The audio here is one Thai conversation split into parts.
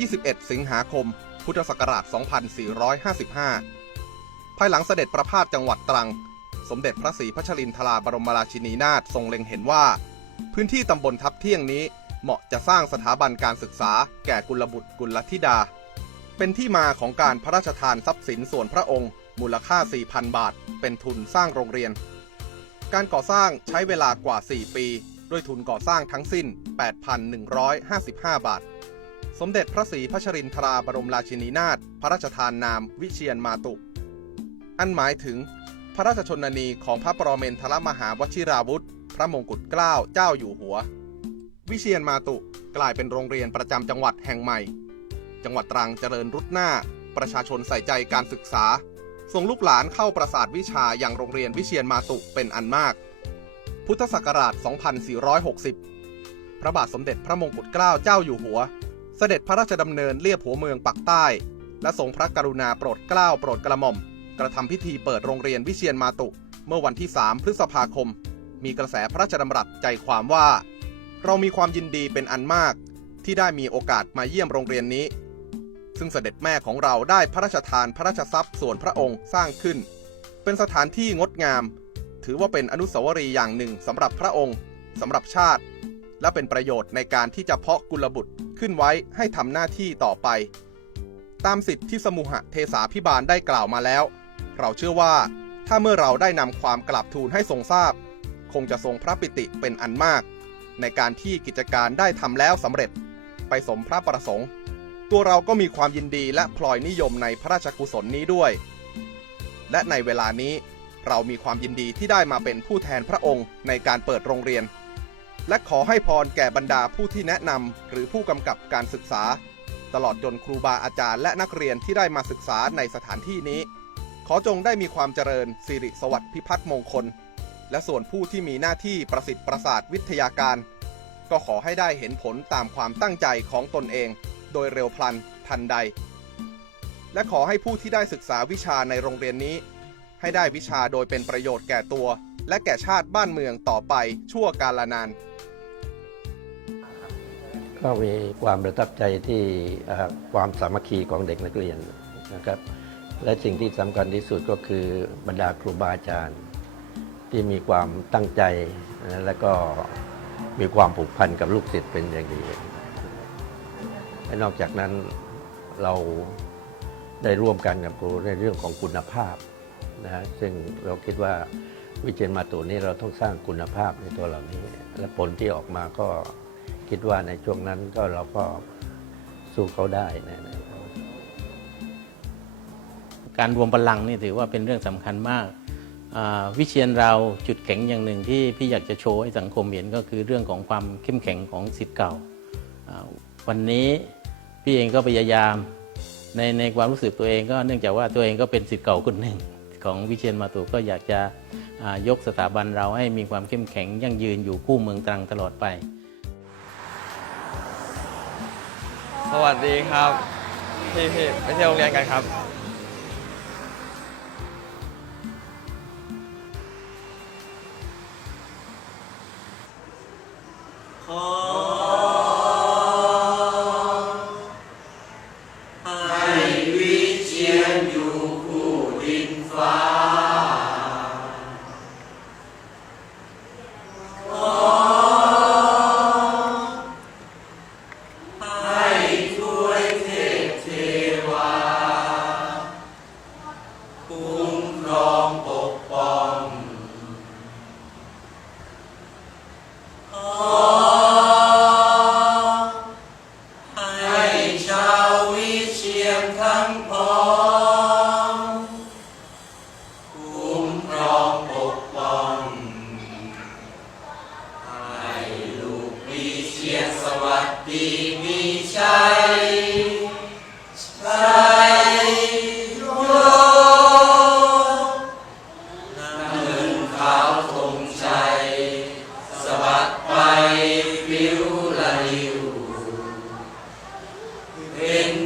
21 สิงหาคม พุทธศักราช 2455 ภายหลังเสด็จประพาสจังหวัดตรัง สมเด็จพระศรีพัชรินทราบรมราชินีนาถทรงเล็งเห็นว่า พื้นที่ตำบลทับเที่ยงนี้เหมาะจะสร้างสถาบันการศึกษาแก่กุลบุตรกุลธิดา เป็นที่มาของการพระราชทานทรัพย์สินส่วนพระองค์ มูลค่า 4,000 บาท เป็นทุนสร้างโรงเรียน การก่อสร้างใช้เวลากว่า 4 ปี ด้วยทุนก่อสร้างทั้งสิ้น 8,155 บาท สมเด็จพระศรีพัชรินทราบรมราชินีนาถพระราชทานนามวิเชียนมาตุ อันหมายถึง พระราชชนนีของพระปรเมนทรมหาวชิราวุธ พระมงกุฎเกล้าเจ้าอยู่หัว วิเชียนมาตุกลายเป็นโรงเรียนประจำจังหวัดแห่งใหม่ จังหวัดตรังเจริญรุดหน้า ประชาชนใส่ใจการศึกษา ส่งลูกหลานเข้าประสาทวิชาอย่างโรงเรียนวิเชียนมาตุเป็นอันมาก พุทธศักราช 2460 พระบาทสมเด็จพระมงกุฎเกล้าเจ้าอยู่หัว สด็จพระราชดำเนินเลียบหัวเมืองปักใต้ และทรงพระกรุณาโปรดเกล้าโปรดกระหม่อม กระทำพิธีเปิดโรงเรียนวิเชียนมาตุ เมื่อวันที่ 3 พฤษภาคม มีกระแสพระราชดำรัสใจความว่า เรามีความยินดีเป็นอันมาก ที่ได้มีโอกาสมาเยี่ยมโรงเรียนนี้ ซึ่งเสด็จแม่ของเราได้พระราชทานพระราชทรัพย์ส่วนพระองค์สร้างขึ้น เป็นสถานที่งดงาม ถือว่าเป็นอนุสาวรีย์อย่างหนึ่งสำหรับพระองค์สำหรับชาติ และเป็นประโยชน์ในการที่จะเพาะกุลบุตรขึ้นไว้ให้ทำหน้าที่ต่อไป ตามสิทธิที่สมุหเทสาพิบาลได้กล่าวมาแล้ว เราเชื่อว่าถ้าเมื่อเราได้นำความกราบทูลให้ทรงทราบ คงจะทรงพระปิติเป็นอันมาก ในการที่กิจการได้ทำแล้วสำเร็จ ไปสมพระประสงค์ ตัวเราก็มีความยินดีและพลอยนิยมในพระราชกุศลนี้ด้วย และในเวลานี้เรามีความยินดีที่ได้มาเป็นผู้แทนพระองค์ในการเปิดโรงเรียน และขอให้พรแก่บรรดาผู้ที่แนะนำหรือผู้กำกับการศึกษา ตลอดจนครูบาอาจารย์และนักเรียนที่ได้มาศึกษาในสถานที่นี้ ขอจงได้มีความเจริญสิริสวัสดิ์พิพัฒน์มงคล และส่วนผู้ที่มีหน้าที่ประสิทธิ์ประสาทวิทยาการ ก็ขอให้ได้เห็นผลตามความตั้งใจของตนเอง โดยเร็วพลันทันใด และขอให้ผู้ที่ได้ศึกษาวิชาในโรงเรียนนี้ ให้ได้วิชาโดยเป็นประโยชน์แก่ตัว และแก่ชาติบ้านเมืองต่อไปชั่วกาลนาน ก็มีความประทับใจที่ความสามัคคีของเด็กนักเรียนนะครับ และสิ่งที่สำคัญที่สุดก็คือบรรดาครูบาอาจารย์ ที่มีความตั้งใจและก็มีความผูกพันกับลูกศิษย์เป็นอย่างดีและนอกจากนั้นเราได้ร่วมกันกับครูในเรื่องของคุณภาพนะฮะซึ่งเราคิดว่าวิเชียนมาตุนี้เราต้องสร้างคุณภาพในตัวเหล่านี้ และผลที่ออกมาก็ คิดว่าในช่วงนั้นก็เราก็สู้เขาได้น่ๆการรวมพลังนี่ถือว่าเป็นเรื่องสำคัญมาก วิเชียนเราจุดแข็งอย่างหนึ่งที่พี่อยากจะโชว์ให้สังคมเห็นก็คือเรื่องของความเข้มแข็งของสิทธิ์เก่า วันนี้พี่เองก็พยายามในในความรู้สึกตัวเองก็เนื่องจากว่าตัวเองก็เป็นสิทธิ์เก่าคนหนึ่งของวิเชียนมาตุก็อยากจะยกสถาบันเราให้มีความเข้มแข็งยั่งยืนอยู่คู่เมืองตรังตลอดไป สวัสดีครับ พี่พี่ไปเที่ยวโรงเรียนกันครับ ขอ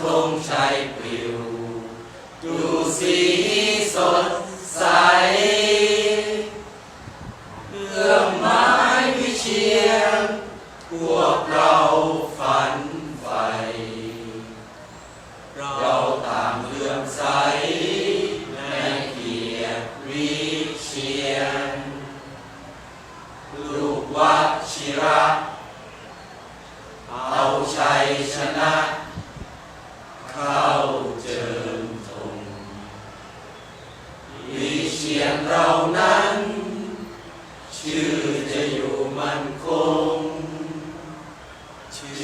ธงชัยปลิว ดูสีสดใส เอื้อมไม้วิเชียนพวกเราฝันใฝ่เราตามเลื่อมใสในเกียรติวิเชียน ลูกวัชระ เอาใจชนะ ท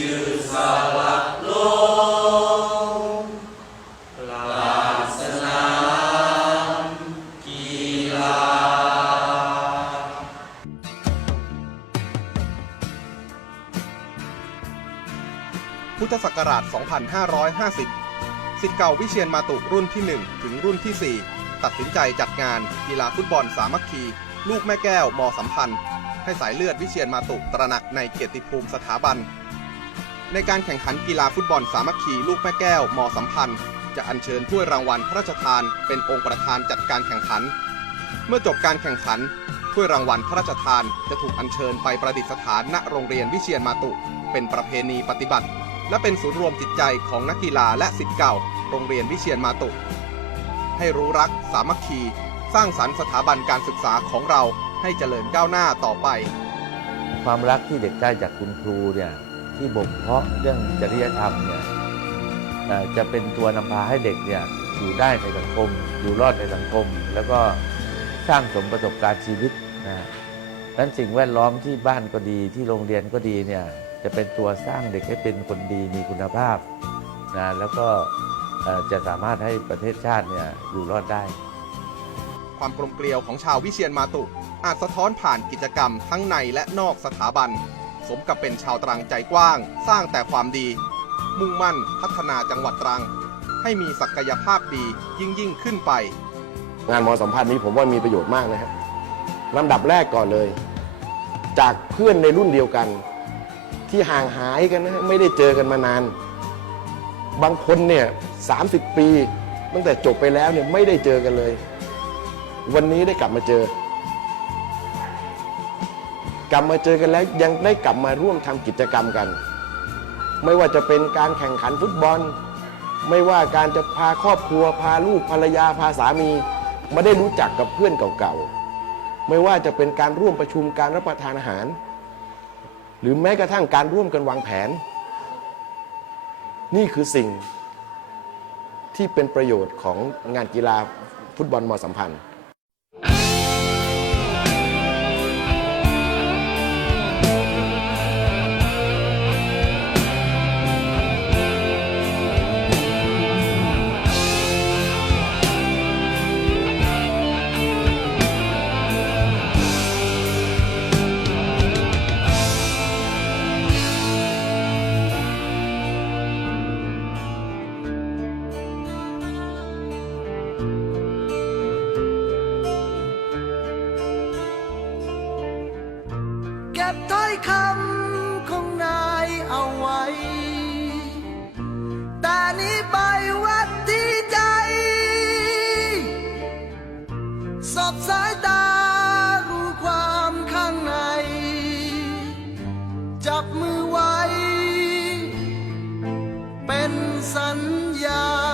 ธศักราช 2550 สิทธิ์เก่าวิเชียนมาตุรุ่นที่ 1 ถึงรุ่นที่ 4 ตัดสินใจจัดงานกีฬาฟุตบอลสามัคคี ลูกแม่แก้วมสัมพันธ์ ให้สายเลือดวิเชียนมาตุตระหนักในเกียรติภูมิสถาบัน ในการแข่งขันกีฬาฟุตบอลสามัคคีลูกแม่แก้วมสัมพันธ์ จะอัญเชิญถ้วยรางวัลพระราชทาน เป็นองค์ประธานจัดการแข่งขัน เมื่อจบการแข่งขันถ้วยรางวัลพระราชทานจะถูกอัญเชิญไปประดิษฐานณโรงเรียนวิเชียนมาตุ เป็นประเพณีปฏิบัติ และเป็นศูนย์รวมจิตใจของนักกีฬาและสิทธิ์เก่า โรงเรียนวิเชียนมาตุ ให้รู้รัก สามัคคี สร้างสรรค์สถาบันการศึกษาของเราให้เจริญก้าวหน้าต่อไป ความรักที่เด็กได้จากคุณครูเนี่ย ที่บ่มเพาะเรื่องจริยธรรมเนี่ยจะเป็นตัวนำพาให้เด็กเนี่ยอยู่ได้ในสังคม อยู่รอดในสังคม แล้วก็สร้างสมประสบการณ์ชีวิตนะดังนั้นสิ่งแวดล้อมที่บ้านก็ดีที่โรงเรียนก็ดีเนี่ยจะเป็นตัวสร้างเด็กให้เป็นคนดีมีคุณภาพนะแล้วก็จะสามารถให้ประเทศชาติเนี่ยอยู่รอดได้ ความกลมเกลียวของชาววิเชียนมาตุ อาจสะท้อนผ่านกิจกรรมทั้งในและนอกสถาบัน สมกับเป็นชาวตรังใจกว้าง สร้างแต่ความดี มุ่งมั่นพัฒนาจังหวัดตรัง ให้มีศักยภาพดียิ่งยิ่งขึ้นไป งานมอสัมพันธ์นี้ผมว่ามีประโยชน์มากนะครับลำดับแรกก่อนเลย จากเพื่อนในรุ่นเดียวกัน ที่ห่างหายกันนะไม่ได้เจอกันมานาน บางคนเนี่ยสาปี ตั้งแต่จบไปแล้วเนี่ยไม่ได้เจอกันเลย วันนี้ได้กลับมาเจอ กลับมาเจอกันแล้วยังได้กลับมาร่วมทำกิจกรรมกัน ไม่ว่าจะเป็นการแข่งขันฟุตบอล ไม่ว่าการจะพาครอบครัว พาลูกภรรยาพาสามีมาได้รู้จักกับเพื่อนเก่าๆไม่ว่าจะเป็นการร่วมประชุมการรับประทานอาหาร หรือแม้กระทั่งการร่วมกันวางแผน นี่คือสิ่งที่เป็นประโยชน์ของงานกีฬาฟุตบอลมอสัมพันธ์ ก็บถ้อยคำของนายเอาไว้ แต่นี้ไปวัดที่ใจ สอบสายตารู้ความข้างใน จับมือไว้ เป็นสัญญาเรา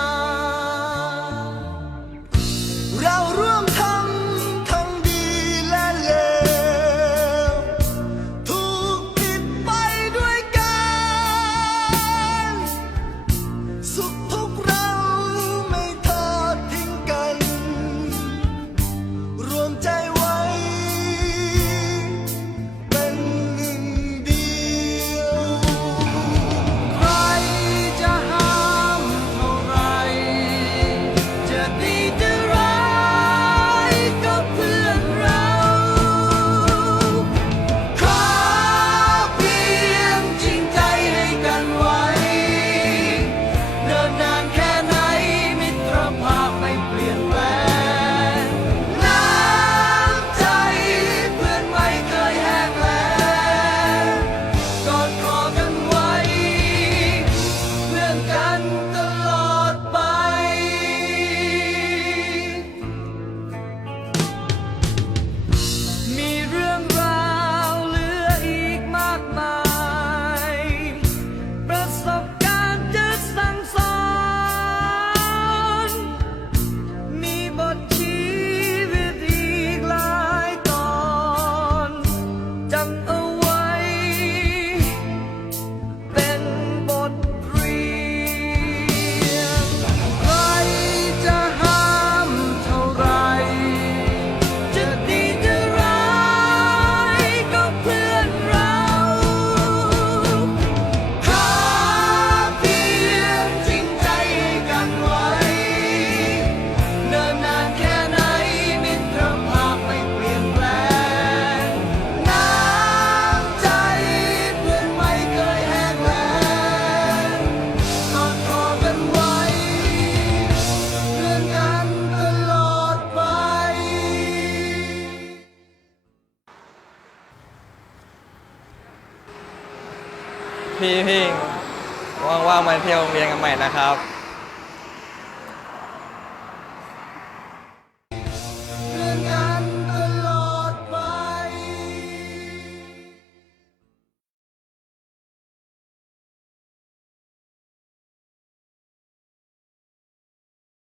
พี่พี่ว่างๆมาเที่ยวโรงเรียนกันใหม่นะครับ